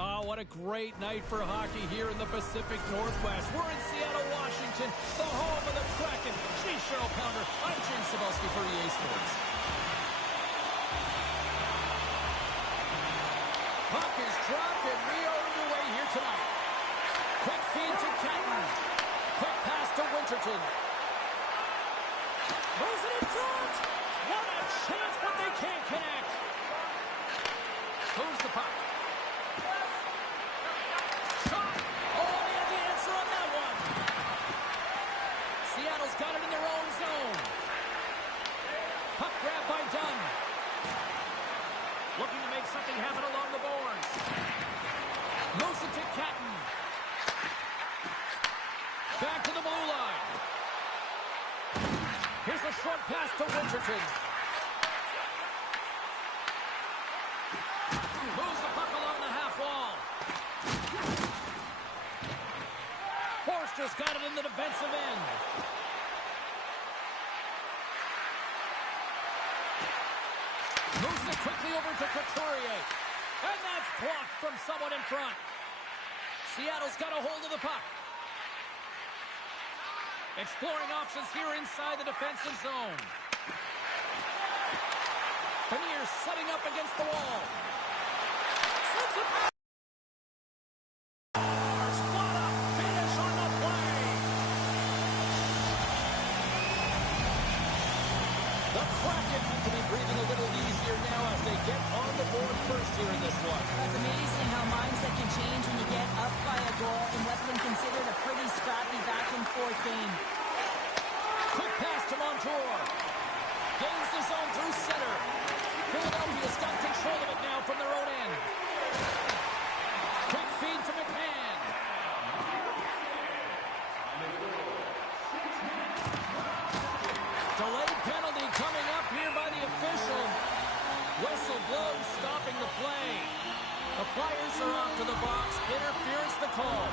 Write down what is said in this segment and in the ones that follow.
Oh, what a great night for hockey here in the Pacific Northwest. We're in Seattle, Washington, the home of the Kraken. She's Cheryl Pounder. I'm James Cebulski for EA Sports. Puck is dropped, and we are underway here tonight. Quick feed to Catton. Quick pass to Winterton. Moves it in front. What a chance, but they can't connect. Moves the puck. Shot. Oh, they had the answer on that one. Seattle's got it in their own zone. Puck grab by Dunn. Looking to make something happen along the boards. Moves it to Catton. Back to the blue line. Here's a short pass to Winterton. Moves the puck along the half wall. Forster's got it in the defensive end. Moves it quickly over to Couturier. And that's blocked from someone in front. Seattle's got a hold of the puck. Exploring options here inside the defensive zone. Beniers setting up against the wall. Slips it back. What a finish on the play. The Kraken need to be breathing a little easier now as they get on the board first here in this one. It's amazing how mindset can change when you get up by a goal in what's been considered a pretty scrappy back-and-forth game. Quick pass to Montour. Gains the zone through center. Philadelphia's got control of it now from their own end. Quick feed to McMahon. Delayed penalty coming up here by the official. Whistle blows, stopping the play. The Flyers are off to the box. Interference the call.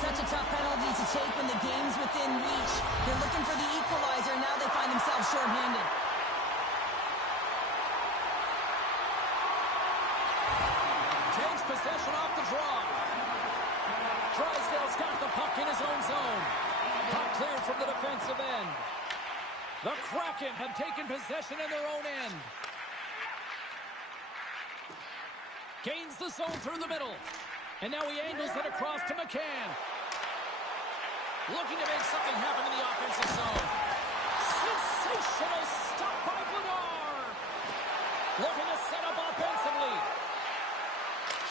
Such a tough penalty to take when the game's within reach. They're looking for the equalizer, and now they find themselves shorthanded. Takes possession off the draw. Drysdale's got the puck in his own zone. Puck cleared from the defensive end. The Kraken have taken possession in their own end. Gains the zone through the middle. And now he angles it across to McCann. Looking to make something happen in the offensive zone. Sensational stop by Vladar. Looking to set up offensively.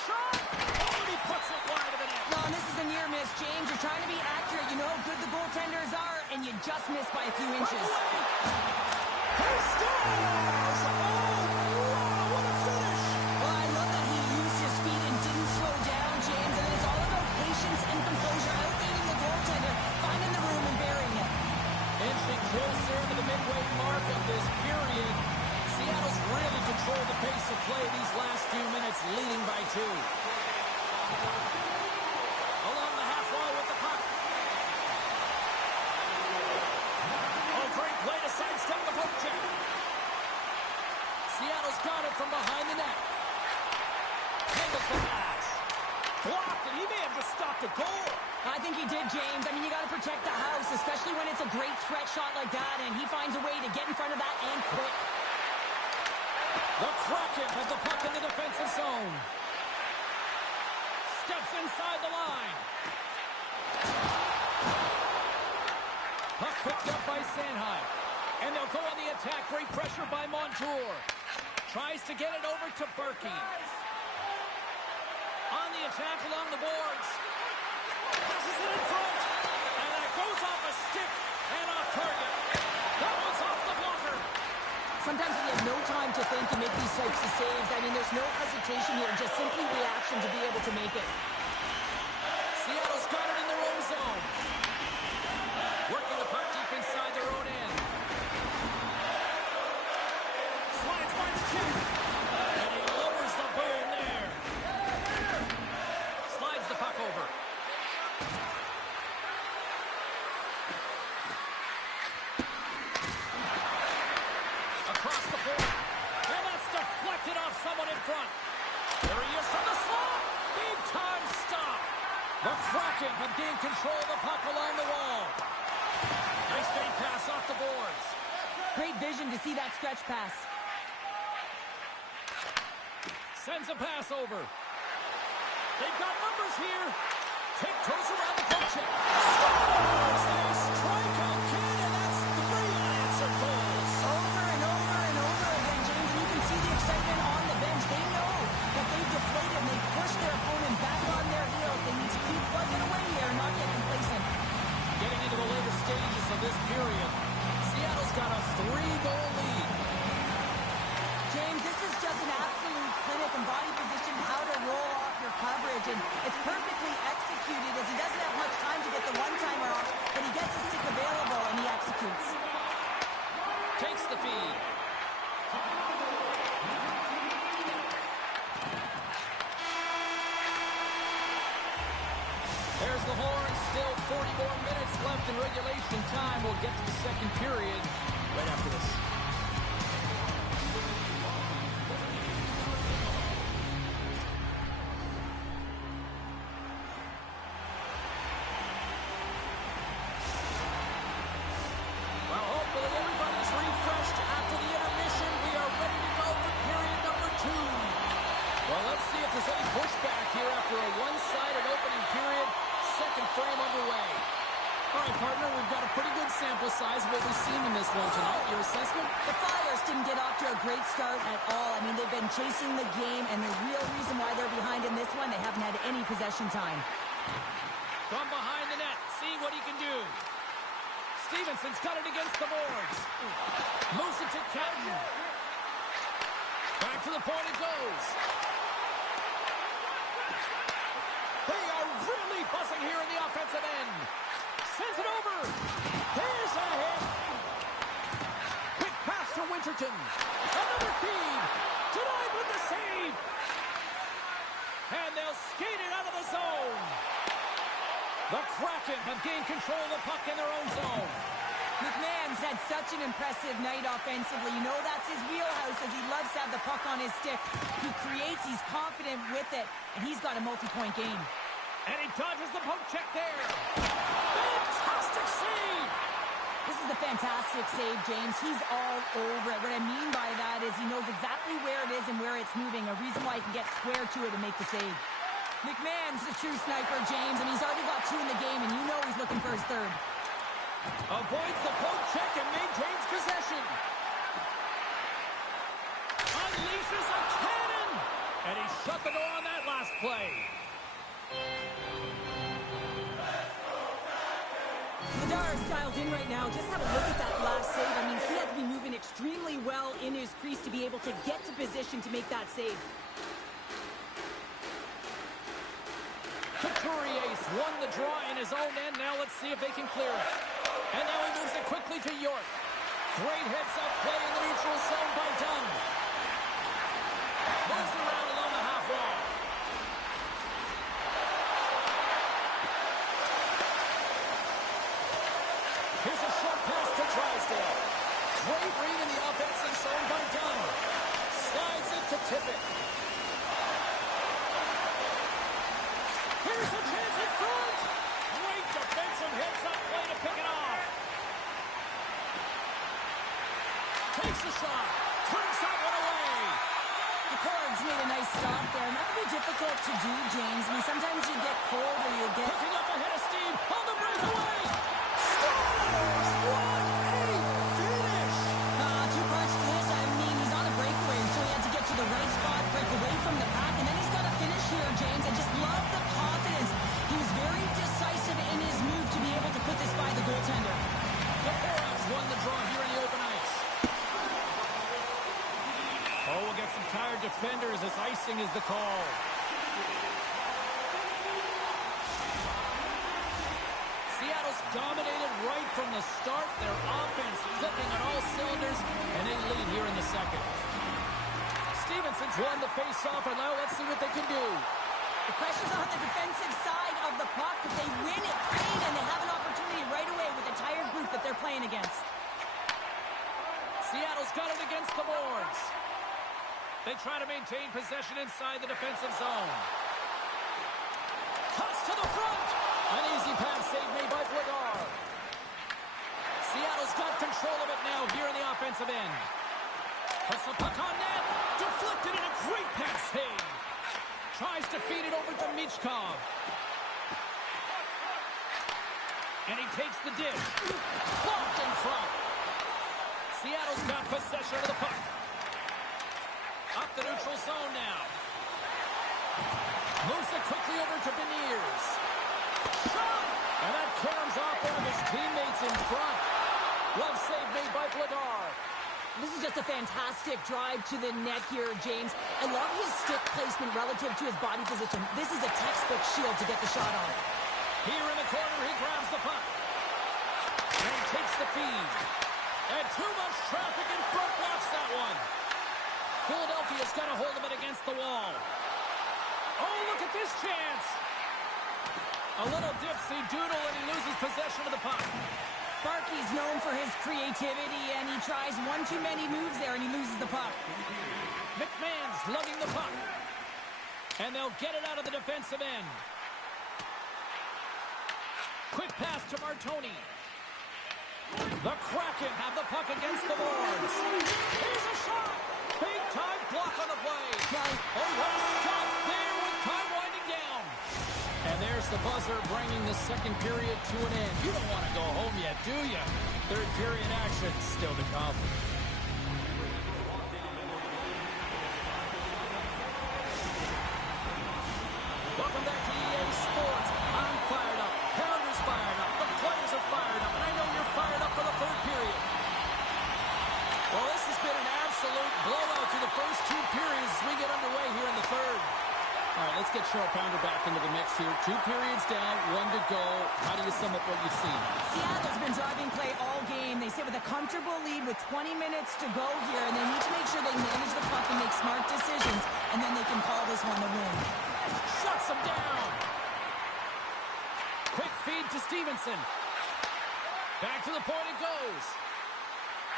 Shot! Oh, and he puts it wide of the net. No, this is a near miss, James. You're trying to be accurate. You know how good the goaltenders are, and you just missed by a few inches. He scores! Oh, wow, what a finish! Well, I love that he used his speed and didn't slow down, James. And then it's all about patience and composure, outleading the goaltender, finding the room and burying it. Inching closer to the midway mark of this period. Seattle's really controlled the pace of play these last few minutes, leading by 2. Along the half wall with the puck. Oh, great play to sidestep the poke check. Seattle's got it from behind the net. Handles the pass. Blocked, and he may have just stopped a goal. I think he did, James. I mean, you got to protect the house, especially when it's a great threat shot like that, and he finds a way to get in front of that and quick. The Kraken has the puck in the defensive zone. Steps inside the line. Puck picked up by Sanheim. And they'll go on the attack. Great pressure by Montour. Tries to get it over to Berkey. On the attack along the boards. Passes it in front. And that goes off a stick and off target. That one's off the blocker. Sometimes when you have no time to think, you make these types of saves. I mean, there's no hesitation here, just simply reaction to be able to make it. Seattle's got it in their own zone. Working the puck deep inside their own end. Slides by the kick. And he lowers the boom there. Slides the puck over. Across the board. And that's deflected off someone in front. There he is from the slot. The The Kraken have gained control of the puck along the wall. Nice bait pass off the boards. Great vision to see that stretch pass. Sends a pass over. They've got numbers here. Tiptoes around the poke check. Scores! They strike out Kid, and that's 3 unanswered goals. Over and over and over again, James, and you can see the excitement on the bench. They know that they've deflated and they've pushed their opponent back on their heels. They need to keep plugging away here and not get complacent. Getting into the later stages of this period, Seattle's got a 3-goal lead. James, this is just an absolute clinic and body position, how to roll off your coverage, and it's perfectly executed as he doesn't have much time to get the one-timer off, but he gets a stick available and he executes. Takes the feed. There's the horn. Still 40 more minutes left in regulation time. We'll get to the second period right after this. Well, hopefully everybody's refreshed after the intermission. We are ready to go for period number 2. Well, let's see if there's any pushback here after a one-sided opening period. Second frame underway. All right, partner, we've got a pretty good sample size of what we've seen in this one tonight. Your assessment? The Flyers didn't get off to a great start at all. I mean, they've been chasing the game, and the real reason why they're behind in this one, they haven't had any possession time. From behind the net, seeing what he can do. Stevenson's got it against the boards. Moves it to Kenton. Back to the point it goes. They are really buzzing here in the offensive end. Sends it over. Here's a hit. Quick pass to Winterton. Another feed. Denied with the save. And they'll skate it out of the zone. The Kraken have gained control of the puck in their own zone. McMahon's had such an impressive night offensively. You know that's his wheelhouse as he loves to have the puck on his stick. He creates, he's confident with it, and he's got a multi-point game. And he dodges the poke check there. Fantastic save! This is a fantastic save, James. He's all over it. What I mean by that is he knows exactly where it is and where it's moving, a reason why he can get square to it and make the save. McMahon's a true sniper, James, and he's already got 2 in the game, and you know he's looking for his 3rd. Avoids the poke check and maintains possession. Unleashes a cannon! And he shut the door on that last play. Madar's dialed in right now. Just have a look at that last save. I mean, he had to be moving extremely well in his crease to be able to get to position to make that save. Couturier won the draw in his own end. Now let's see if they can clear it. And now he moves it quickly to York. Great heads-up play in the neutral zone by Dunn. Moves around along the half wall. Here's a short pass to Drysdale. Great read in the offensive zone by Dunn. Slides it to Tippett. Here's a chance in front. Great defensive heads-up play to pick it off. Takes the shot. Turns that one away. The Cords made a nice stop there. Not going to be difficult to do, James. I mean, sometimes you get cold or you get... Picking up ahead of steam on the breakaway. Scores! What a finish! Too much to this. I mean, he's on a breakaway, so he had to get to the right spot, break away from the pack, and then he's got to finish here, James. I just love the confidence. He was very decisive in his move to be able to put this by the goaltender. The Cords won the draw here in the open ice. Oh, we'll get some tired defenders as icing is the call. Seattle's dominated right from the start. Their offense clicking on all cylinders, and they lead here in the second. Stevenson's won the face-off, and now let's see what they can do. The pressure's on the defensive side of the puck, but they win it clean, and they have an opportunity right away with the tired group that they're playing against. Seattle's got it against the boards. They try to maintain possession inside the defensive zone. Toss to the front. save made by Vladar. Seattle's got control of it now here in the offensive end. Puts the puck on net. Deflected in a great pass save. Tries to feed it over to Michkov. And he takes the dish. Blocked in front. Seattle's got possession of the puck. Up the neutral zone now. Moves it quickly over to Beniers. Shot! And that caroms off one of his teammates in front. Glove save made by Vladar. This is just a fantastic drive to the net here, James. I love his stick placement relative to his body position. This is a textbook shield to get the shot on. Here in the corner, he grabs the puck. And he takes the feed. And too much traffic in front blocks that one. Philadelphia's got a hold of it against the wall. Oh, look at this chance. A little dipsy doodle and he loses possession of the puck. Barkey's known for his creativity, and he tries one too many moves there, and he loses the puck. McMahon's lugging the puck. And they'll get it out of the defensive end. Quick pass to Martoni. The Kraken have the puck against the boards. Here's a shot. Big time block on the play. Oh, what a stop there with time winding down. And there's the buzzer bringing the second period to an end. You don't want to go home yet, do you? Third period action still to come. Welcome back to EA Sports. I'm fired up. Pounder's fired up. The players are fired up. And I know you're fired up for the third period. Well, this has been an absolute blowout through the first two periods as we get underway here in the third. All right, let's get Cheryl Pounder back into the mix here. 2 periods down, 1 to go. How do you sum up what you've seen? Seattle's been driving play all game. They sit with a comfortable lead with 20 minutes to go here, and they need to make sure they manage the puck and make smart decisions, and then they can call this one the win. Shuts him down. Quick feed to Stevenson. Back to the point it goes.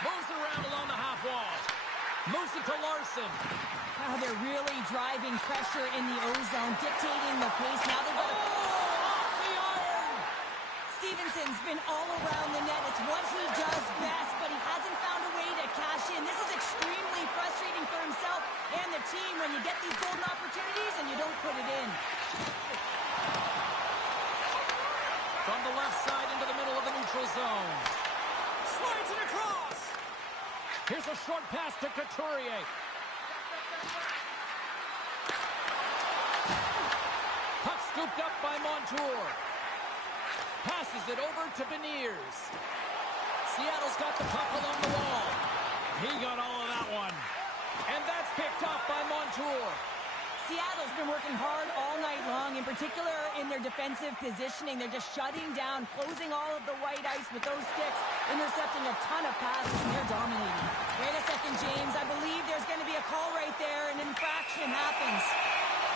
Moves it around along the half wall. Moves it to Larson. Now they're really driving pressure in the O-zone, dictating the pace. Now they've got off the iron! Stevenson's been all around the net. It's what he does best, but he hasn't found a way to cash in. This is extremely frustrating for himself and the team when you get these golden opportunities and you don't put it in. From the left side into the middle of the neutral zone. Slides it across. Here's a short pass to Couturier. Puck scooped up by Montour. Passes it over to Beniers. Seattle's got the puck along the wall. He got all of that one. And that's picked up by Montour. Seattle's been working hard all night long, in particular in their defensive positioning. They're just shutting down, closing all of the white ice with those sticks, intercepting a ton of passes, and they're dominating. Wait a second, James. I believe there's going to be a call right there. An infraction happens.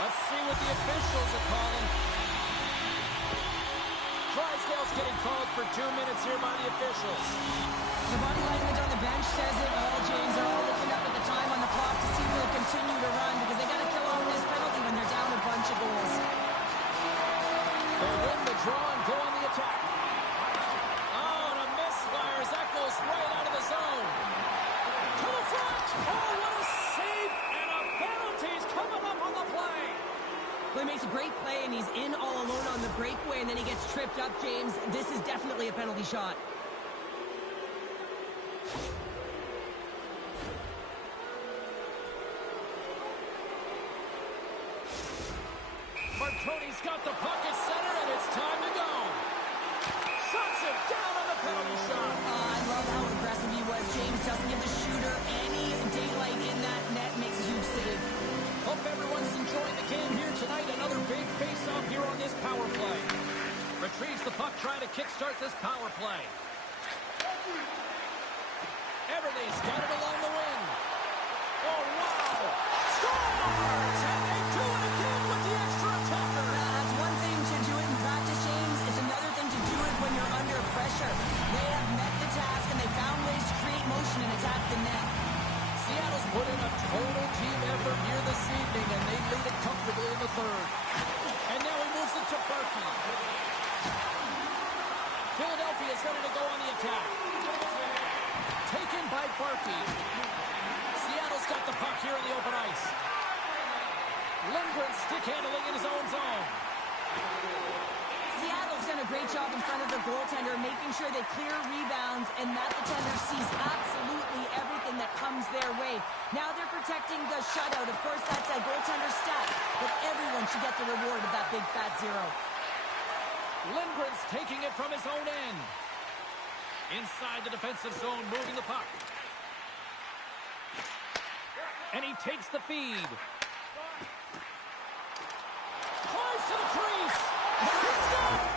Let's see what the officials are calling. Drysdale's getting called for 2 minutes here by the officials. The body language on the bench says it all, James. They're all looking up at the time on the clock to see if they'll continue to run because they got to kill off this penalty when they're down a bunch of goals. They win the draw and go on the attack. Oh, and a misfire as that goes right out of the zone. To the front. Oh, what a save and a penalty's coming up on the play. Well, he makes a great play, and he's in all alone on the breakaway, and then he gets tripped up, James. This is definitely a penalty shot. Marconi's got the puck at center, and it's time to go. Shuts it down on the penalty shot. I love how aggressive he was. James doesn't give the shooter any daylight in that net. Makes a huge save. Hope everyone's enjoying the game here tonight. Another big face-off here on this power play. Retrieves the puck, trying to kickstart this power play. Everly's got it along the wing. Oh, wow. Scores! And they do it again with the extra attacker. That's one thing to do it in practice, James. It's another thing to do it when you're under pressure. They have met the task, and they found ways to create motion and attack the net. Seattle's put in a total team effort here this evening, and they lead it comfortably in the third. And now he moves it to Barkey. is ready to go on the attack. Taken by Barkey. Seattle's got the puck here in the open ice. Lindgren stick handling in his own zone. Seattle's done a great job in front of the goaltender, making sure they clear rebounds and that the tender sees absolutely everything that comes their way. Now they're protecting the shutout. Of course, that's a goaltender stat, but everyone should get the reward of that big fat zero. Lindgren's taking it from his own end. Inside the defensive zone, moving the puck. And he takes the feed. Drives to the crease. Stop!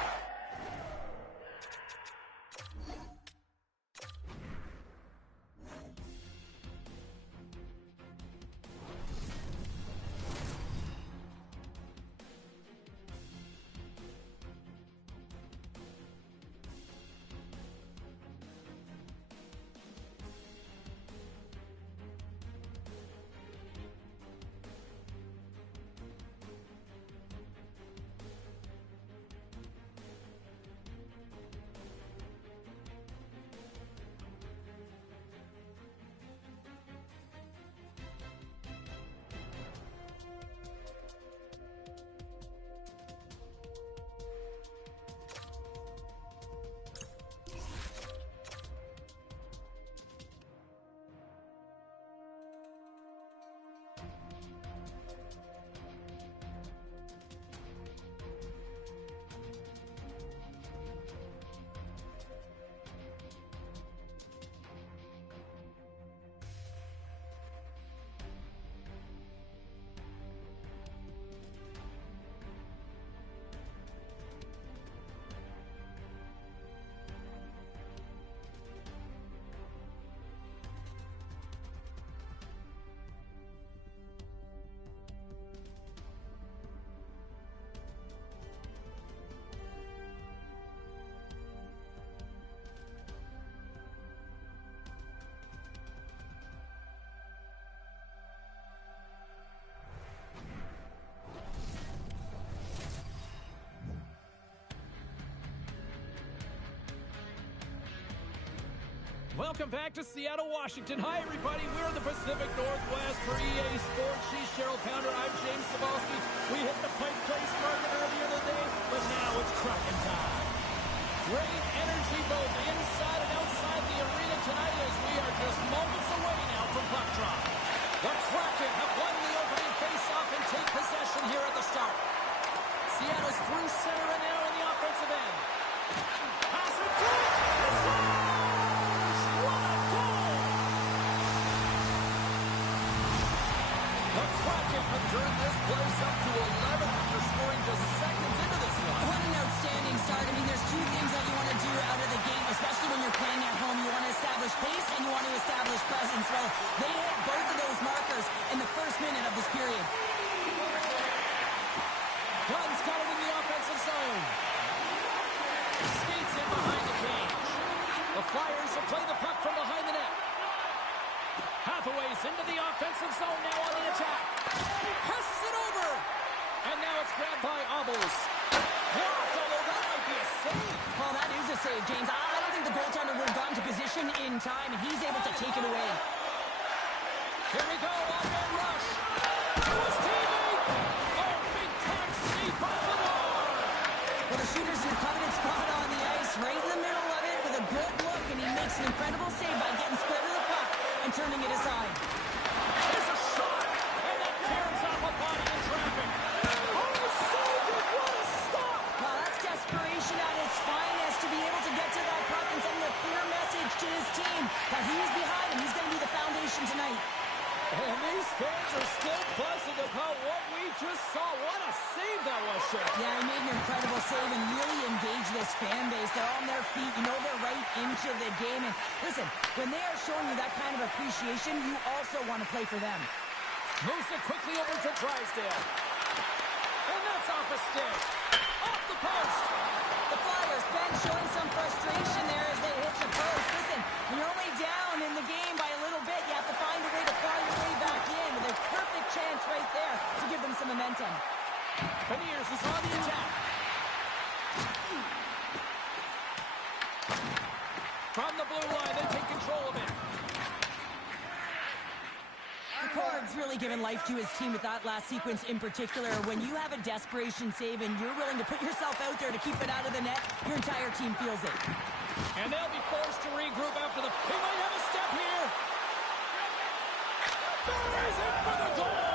Welcome back to Seattle, Washington. Hi, everybody. We're in the Pacific Northwest for EA Sports. She's Cheryl Pounder. I'm James Cebulski. We hit the Pike Place market earlier in the day, but now it's Kraken time. Great energy both inside and outside the arena tonight as we are just moments away now from puck drop. The Kraken have won the opening face-off and take possession here at the start. Seattle's through center and now in the offensive end. Pass it through. The Kraken have turned this place up to 11 after scoring just seconds into this one. What an outstanding start. I mean, there's two things that you want to do out of the gate, especially when you're playing at home. You want to establish pace and you want to establish presence. Well, they hit both of those markers in the first minute of this period. Gunn's got it in the offensive zone. Skates in behind the cage. The Flyers will play the puck from behind the net. Hathaway's into the offensive zone now on the attack. Passes it over. And now it's grabbed by Obels. Blocked, although that might be a save. Well, that is a save, James. I don't think the goaltender would have gotten to position in time, and he's able to take it away. Here we go, one-man rush. To his teammate. Oh, big-time save by Vladar. Well, the shooter's in a coveted spot on the ice, right in the middle of it with a good look, and he makes an incredible save by getting square to the puck and turning it aside. There's a shot, and that tears off a body in traffic. Oh, he saved it. What a stop. Well, that's desperation at its finest to be able to get to that puck and send a clear message to his team that he's behind and he's going to be the foundation tonight. And these fans are still buzzing about what we just saw. What a save that was, Shane. Yeah, he made an incredible save and really engaged this fan base. They're on their feet. You know they're right into the game. And listen, when they are showing you that kind of appreciation, you also want to play for them. Moves it quickly over to Drysdale. And that's off a stick. Off the post. The Flyers, Ben, showing some frustration there as they hit the post. Listen, when you're only down in the game by a little bit, you have to find a way to claw your way back in with a perfect chance right there to give them some momentum. Beniers is on the attack. From the blue line, they take control of it. Picard's really given life to his team with that last sequence in particular. When you have a desperation save and you're willing to put yourself out there to keep it out of the net, your entire team feels it. And they'll be forced to regroup after the... He might have a step here. Buries it for the goal.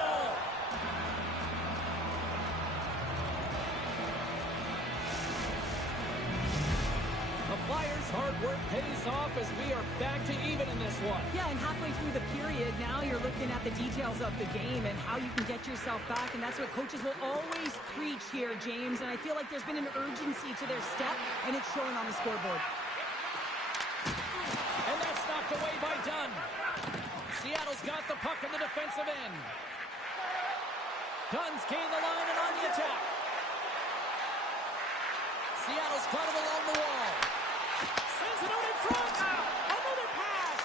The Flyers' hard work pays off as we are back to even in this one. Yeah, and halfway through the period, now you're looking at the details of the game and how you can get yourself back, and that's what coaches will always preach here, James, and I feel like there's been an urgency to their step, and it's showing on the scoreboard. And that's knocked away by Dunn. Seattle's got the puck in the defensive end. Dunn's gained the line and on the attack. Seattle's got it along the wall. Sends it out in front. Another pass.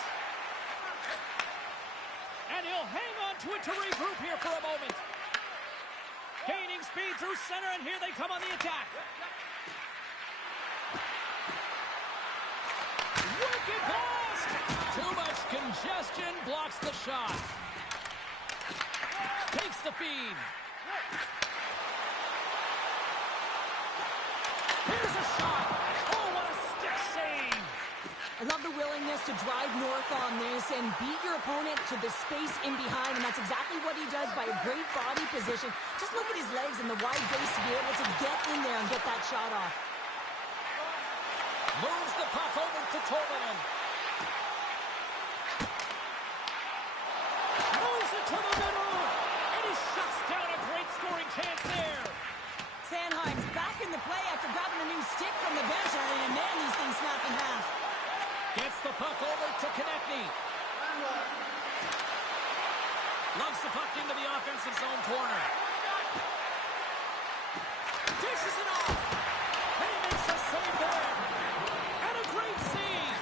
And he'll hang on to it to regroup here for a moment. Gaining speed through center, and here they come on the attack. Wicked blast! Too much congestion, blocks the shot. Takes the feed. Here's a shot. Oh, what a stick save. I love the willingness to drive north on this and beat your opponent to the space in behind, and that's exactly what he does by a great body position. Just look at his legs and the wide base to be able to get in there and get that shot off. Moves the puck over to Tolvanen. Moves it to the middle. And he shuts down a great scoring chance there. Sanheim's back in the play after grabbing a new stick from the bench, and man, these things snap in half. Gets the puck over to Konechny. Lugs the puck into the offensive zone corner. Dishes it off. And he makes a save there. And a great save.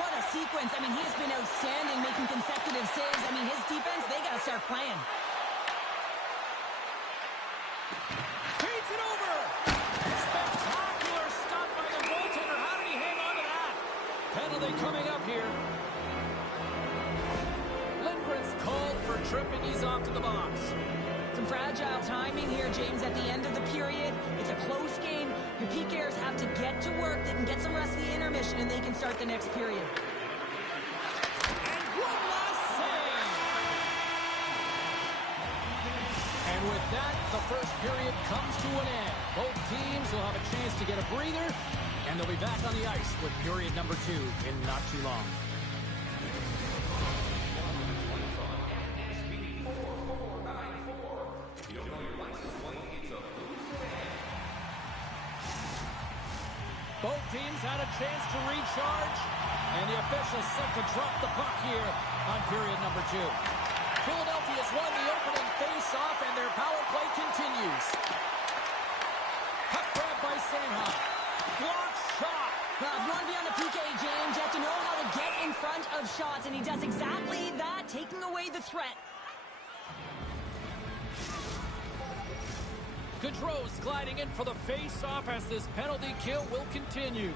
What a sequence. I mean, he has been outstanding making consecutive saves. I mean, his defense, they got to start playing. Feeds it over. Spectacular stop by the goaltender. How did he hang on to that? Penalty coming up here. Lindgren's called for tripping. He's off to the box. Some fragile timing here, James, at the end of the period. It's a close game. Your PKers have to get to work. They can get some rest of the intermission, and they can start the next period. And one last save. And with that, the first period comes to an end. Both teams will have a chance to get a breather, and they'll be back on the ice with period number 2 in not too long. Both teams had a chance to recharge, and the officials set to drop the puck here on period number 2. Philadelphia's won the opening face-off, and their power play continues. Puck grab by Sanheim. Block shot. Well, if you want to be on the PK, James, you have to know how to get in front of shots, and he does exactly that, taking away the threat. Gaudreau's gliding in for the face-off as this penalty kill will continue.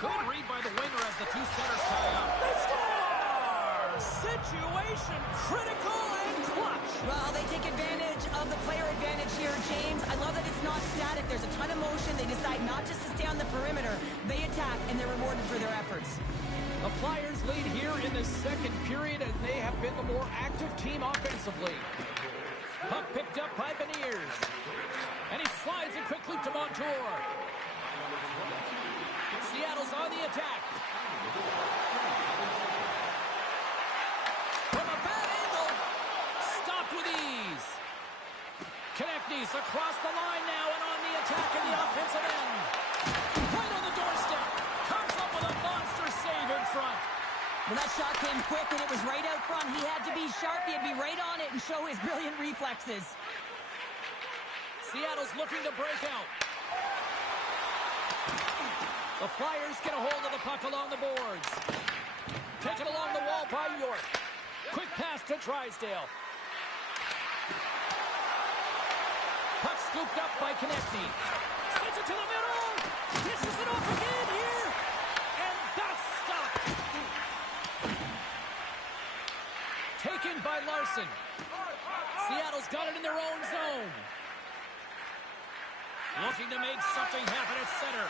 Good read by the winger as the two centers tie up. They score! Situation critical and clutch. Well, they take advantage of the player advantage here, James. I love that it's not static. There's a ton of motion. They decide not just to stay on the perimeter. They attack, and they're rewarded for their efforts. The Flyers lead here in the second period, and they have been the more active team offensively. Puck picked up by Beniers. And he slides it quickly to Montour. Seattle's on the attack. From a bad angle. Stopped with ease. Konechny's across the line now and on the attack in the offensive end. Right on the doorstep. Comes up with a monster save in front. Well, that shot came quick, and it was right out front. He had to be sharp. He had to be right on it and show his brilliant reflexes. Seattle's looking to break out. The Flyers get a hold of the puck along the boards. Taken along the wall by York. Quick pass to Drysdale. Puck scooped up by Konechny. Sends it to the middle. Dishes it off again here. And that's stopped. Taken by Larson. Seattle's got it in their own zone. Looking to make something happen at center.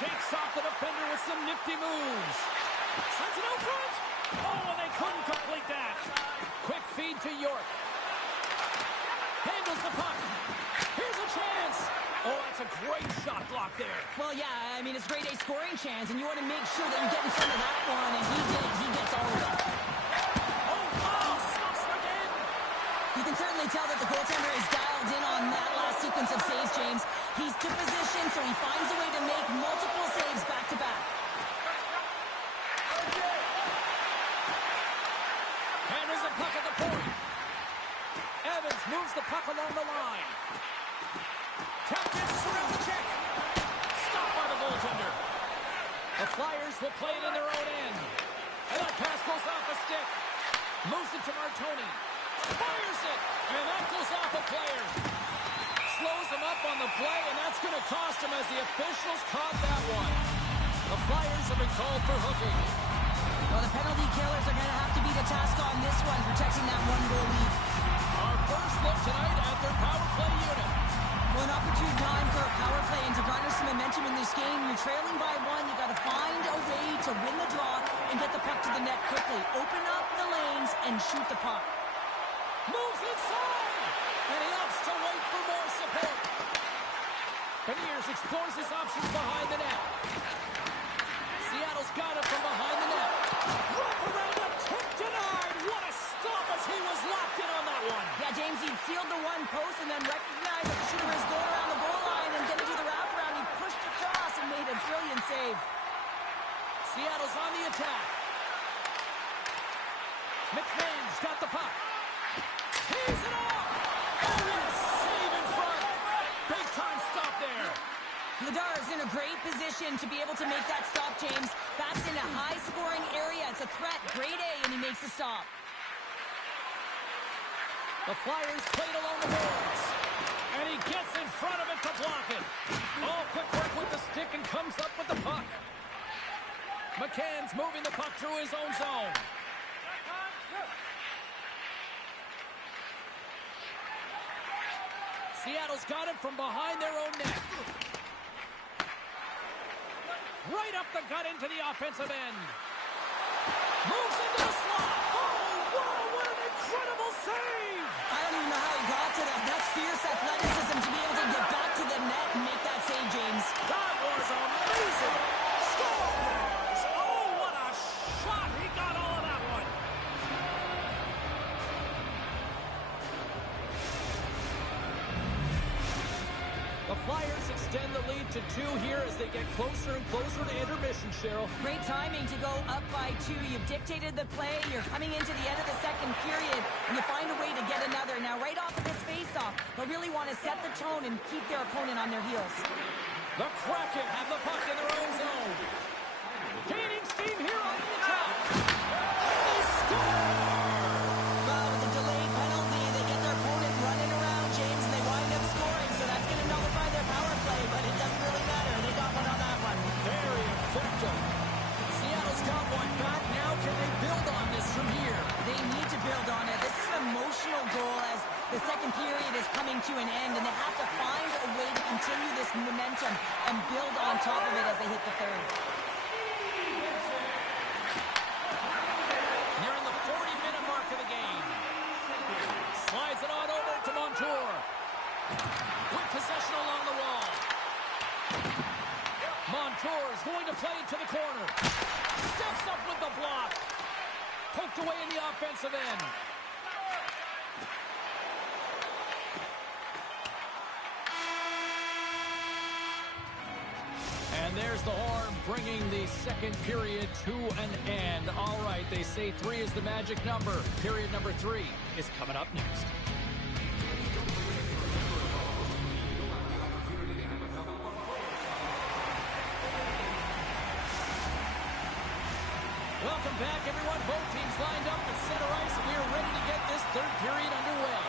Shakes off the defender with some nifty moves. Sends it out front. Oh, and they couldn't complete that. Quick feed to York. Handles the puck. Here's a chance. Oh, that's a great shot block there. Well, yeah, I mean, it's grade A scoring chance, and you want to make sure that you get in front of that one, and he did. He gets all of it. Oh, wow, stops again. You can certainly tell that the goaltender is dialed in on that last sequence of saves, James. He's to position, so he finds a way to make multiple saves back-to-back. Handles the puck at the point. Evans moves the puck along the line. Tap misses around the check. Stopped by the goaltender. The Flyers will play it in their own end. And that pass goes off a stick. Moves it to Martoni. Fires it. And that goes off a player. Slows him up on the play, and that's going to cost him as the officials caught that one. The Flyers have been called for hooking. Well, the penalty killers are going to have to be the task on this one, protecting that one-goal lead. Our first look tonight at their power play unit. Well, an opportune time for a power play and to garner some momentum in this game. You're trailing by one. You got to find a way to win the draw and get the puck to the net quickly. Open up the lanes and shoot the puck. Moves inside, and he opts to wait for more support. Beniers explores his options behind the net. Seattle's got it from behind the net. Wrap around a tip denied. What a stop as he was locked in on that one. Yeah, James, he sealed the one post and then recognized that the shooter is going around the goal line and going to do the wraparound. He pushed across and made a brilliant save. Seattle's on the attack. McMahon's got the puck. Tees it off. Oh, what a save in front. Big time stop there. Ladar is in a great position to be able to make that stop, James. That's in a high-scoring area. It's a threat, grade A, and he makes the stop. The Flyers played along the boards. And he gets in front of it to block it. Oh, quick work with the stick and comes up with the puck. McCann's moving the puck through his own zone. Seattle's got it from behind their own net. Right up the gut into the offensive end. Moves into the slot. Oh, wow, what an incredible save! I don't even know how he got to that. That's fierce athleticism to be able to get back to the net and make that save, James. That was amazing! Scores! Oh, what a shot! He got all of that one! The Flyers extend the lead to 2 here as they get closer and closer to intermission, Cheryl. Great timing to go up by 2. You've dictated the play. You're coming into the end of the second period, and you find a way to get another. Now, right off of this face-off, they'll really want to set the tone and keep their opponent on their heels. The Kraken have the puck in their own zone. Gaining steam here on the attack. And they score! Well, with the delayed penalty, they get their opponent running around, James, and they wind up scoring, so that's going to nullify their power play, but it doesn't really matter. They got one on that one. Very effective. Seattle's got one back. Now can they build on this from here? They need to build on it. This is an emotional goal as the second period is coming to an end, and they have to find a way to continue this momentum and build on top of it as they hit the third. Nearing the 40-minute mark of the game. Slides it on over to Montour. With possession along the wall. Montour is going to play it to the corner. Steps up with the block. Poked away in the offensive end. And there's the horn, bringing the second period to an end. All right, they say 3 is the magic number. Period number 3 is coming up next. Welcome back, everyone. Both teams lined up at center ice, and we are ready to get this third period underway.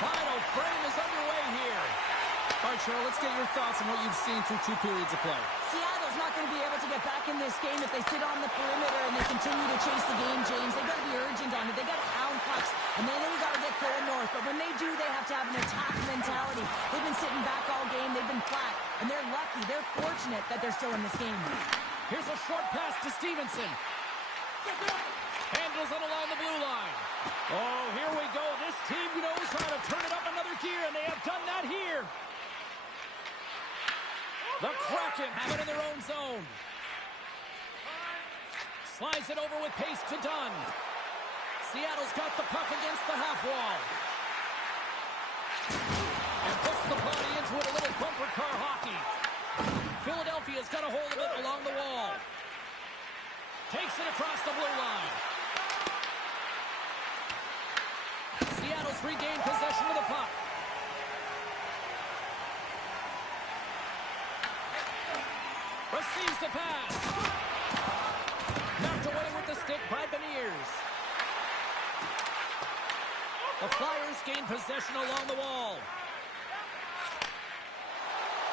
final frame is underway here. All right, Cheryl, let's get your thoughts on what you've seen through 2 periods of play. Seattle's not going to be able to get back in this game if they sit on the perimeter and they continue to chase the game, James. They've got to be urgent on it. They've got to pound pucks, and then they got to get going north. But when they do, they have to have an attack mentality. They've been sitting back all game. They've been flat, and they're lucky. They're fortunate that they're still in this game. Here's a short pass to Stevenson. Handles it along the blue line. Oh, here we go. This team knows how to turn it up another gear, and they have done that here. The Kraken have it in their own zone. Slides it over with pace to Dunn. Seattle's got the puck against the half wall. And puts the body into it, a little bumper car hockey. Philadelphia's got a hold of it along the wall. Takes it across the blue line. Seattle's regained possession of the puck. Receives the pass. Knocked away with the stick by Beniers. The Flyers gain possession along the wall.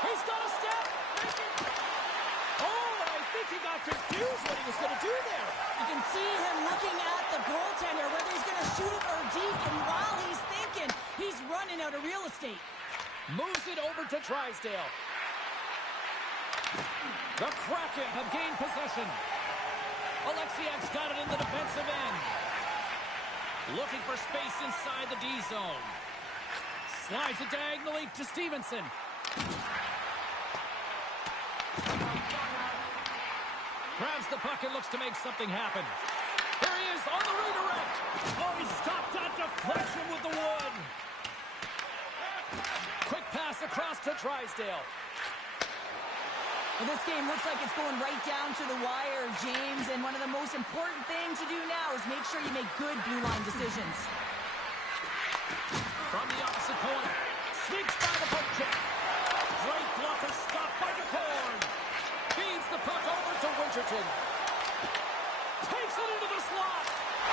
He's got a step. Oh, and I think he got confused what he was going to do there. You can see him looking at the goaltender, whether he's going to shoot or deep, and while he's thinking, he's running out of real estate. Moves it over to Drysdale. The Kraken have gained possession. Alexiak's got it in the defensive end. Looking for space inside the D zone. Slides it diagonally to Stevenson. Grabs the puck and looks to make something happen. There he is on the redirect. Oh, he stopped that deflection with the wood. Quick pass across to Drysdale. Well, this game looks like it's going right down to the wire, James, and one of the most important things to do now is make sure you make good blue line decisions. From the opposite corner, sneaks by the poke check. Great blocker stopped by DeCorn. Feeds the puck over to Winterton. Takes it into the slot.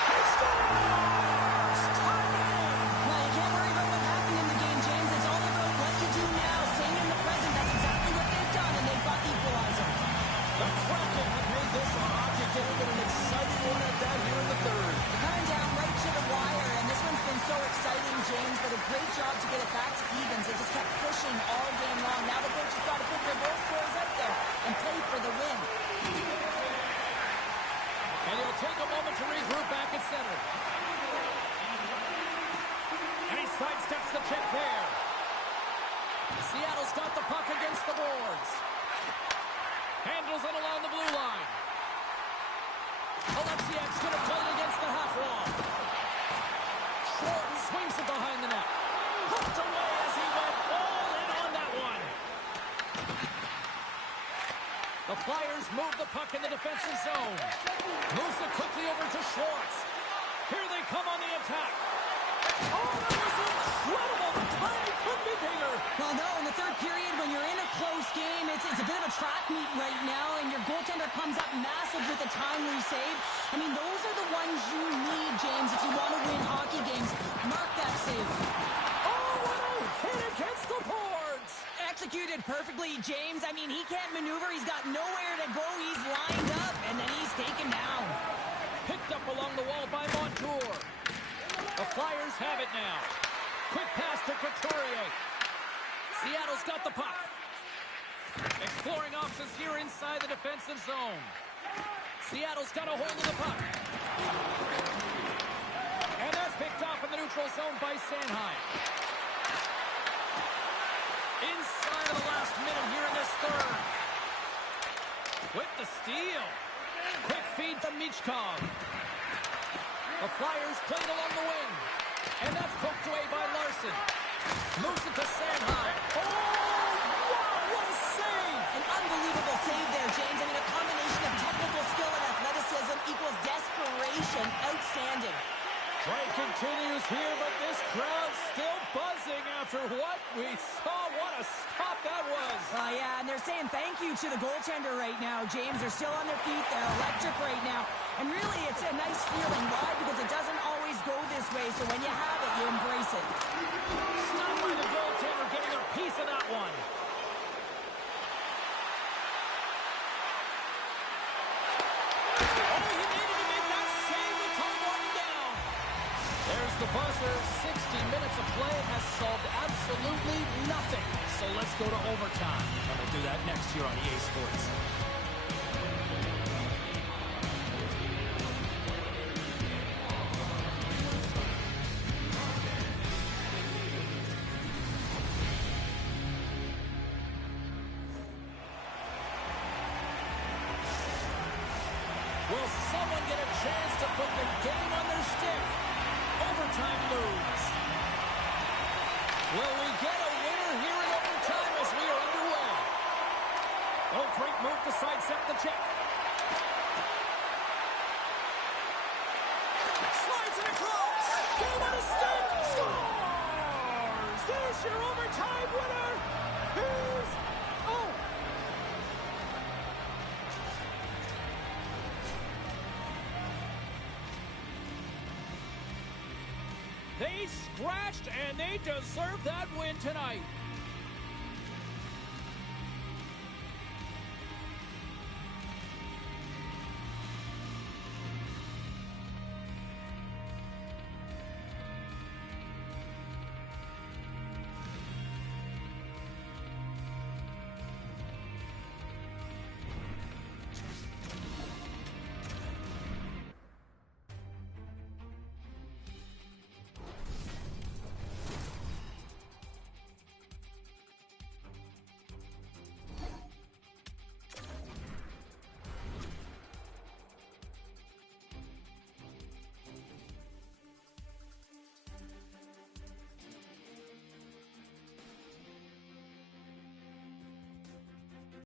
He scores! Tie game! Well, you can't worry about what happened in the game, James. It's all about what you do now, staying in the present. That's exactly what they've done, and they've got the equalizer. The Kraken have made this a hockey game and an exciting one at that here in the third. They're coming down right to the wire, and this one's been so exciting, James, but a great job to get it back to evens. They just kept pushing all game long. Now the coach has got to put their goal scorers out there and play for the win. And he'll take a moment to regroup back at center. And he sidesteps the check there. Seattle's got the puck against the boards. Handles it along the blue line. Alexiak's going to play it against the half wall. Short swings it behind the net. Hooked away as he went all in on that one. The Flyers move the puck in the defensive zone. Moves it quickly over to Schwartz. Here they come on the attack. Oh, that was incredible. The timing couldn't be bigger. Well, no, in the third period, when you're in a close game, it's a bit of a track meet right now, and your goaltender comes up massive with a timely save. I mean, those are the ones you need, James, if you want to win hockey games. Mark that save. Oh, what a hit against the boards. Executed perfectly, James. I mean, he can't maneuver. He's got nowhere to go. He's lined up, and then he's taken down. Picked up along the wall by Montour. The Flyers have it now. Quick pass to Couturier. Seattle's got the puck. Exploring options here inside the defensive zone. Seattle's got a hold of the puck. And that's picked off in the neutral zone by Sanheim. Inside of the last minute here in this third. With the steal. Quick feed from Michkov. The Flyers played along the wing. And that's poked away by Larson. Moves it to Sanheim. Oh, wow, what a save! An unbelievable save there, James. I mean, a combination of technical skill and athleticism equals desperation. Outstanding. Play continues here, but this crowd's still buzzing after what we saw. What a stop that was. Yeah, and they're saying thank you to the goaltender right now, James. They're still on their feet. They're electric right now. And really, it's a nice feeling. Why? Because it doesn't always go this way, so when you have it, you embrace it. Stopped by the goaltender, getting a piece of that one. Oh, he needed to make that save with time winding down. There's the buzzer. 60 minutes of play has solved absolutely nothing. So let's go to overtime. And we'll do that next year on EA Sports. Will someone get a chance to put the game on their stick? Overtime moves. Will we get a winner here in overtime as we are underway? Oh, great move to sidestep the check. Slides it across. Game on a stick. Scores! There's your overtime winner. Who's... Oh! They scratched, and they deserve that win tonight.